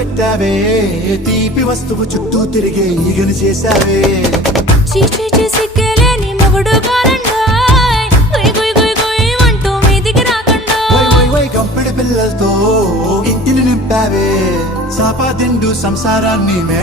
పెట్టావే తీపి వస్తువు చుట్టూ తిరిగే ఈగను చేసావే చీచీ చేసి కేలేని మొగుడు గారండాయ్ గుయ్ గుయ్ గుయ్ గుయ్ అంటూ మీదికి రాకుండా వై కంపెడి పిల్లలతో ఇంటిని నింపావే సాపా దిండు సంసారాన్ని